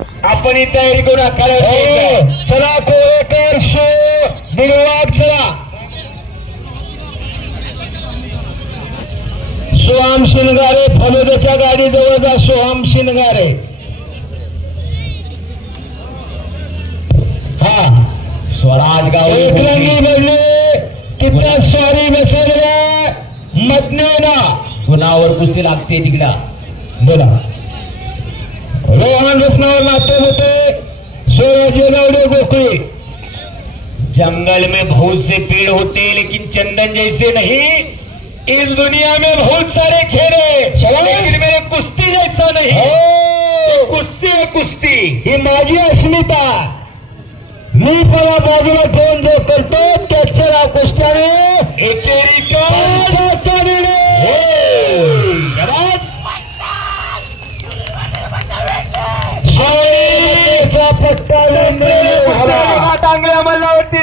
आपण ही तयारी करू. चला कोळेकर शो निर्वाग. चला सोहम शिनगारे फलोद्याच्या गाडीजवळ जा. सोहम शिनगारे. हा स्वराज गाव एक रंगी बनले कितना स्वारी बसेल मतने ना कुणावर कुस्ती लागते तिकडा. बोला रोहन रत्नावर नाते होते. सोराजी नवडे गोखले. जंगल में बहुत से पेड़ होते लेकिन चंदन जैसे नहीं. इस दुनिया में बहुत सारे खेल है लेकिन मेरे कुश्ती जैसा नहीं. कुस्ती है कुस्ती. ही माझी अस्मिता. मी मला बाजूला फोन जो करतो त्याचं नाव कुस्त्याने एकेरीचा पट्टा टांगल्या मल्लावरती